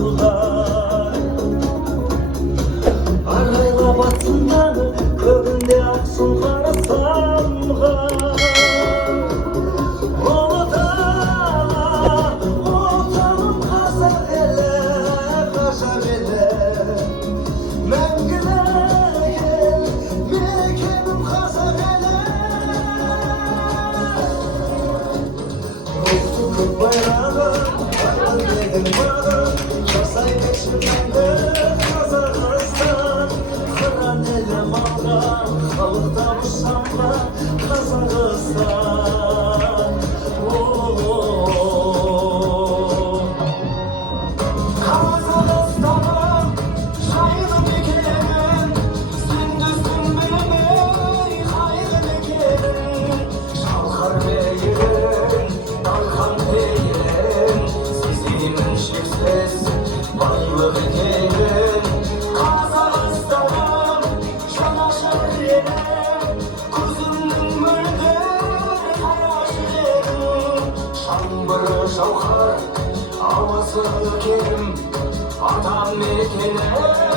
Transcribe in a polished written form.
yazılgan. Arayla batınдағы көгінде ақсың қара самған. Ұлы дала, отаным қазақ елі, ғажап елі. Мәңгілік ел, мекенім қазақ елі. Ұлттық байрағым, байлығың бағым, жасай берші мәңгі Қазақстан. Қыран елім алған, халық табысанған Қазақстан. Қазақстаным, жайлы мекенім, сүндістің білмей қайғы мекенім. Шалқар бейгім, дархан бейгім, сезімін шексіз байлық екенін. Қазақстаным, жанашыр елім, көзімнің мөлдір қарашыр елім. Жаңбыры жауһар, ауасы керім, атам мекенім.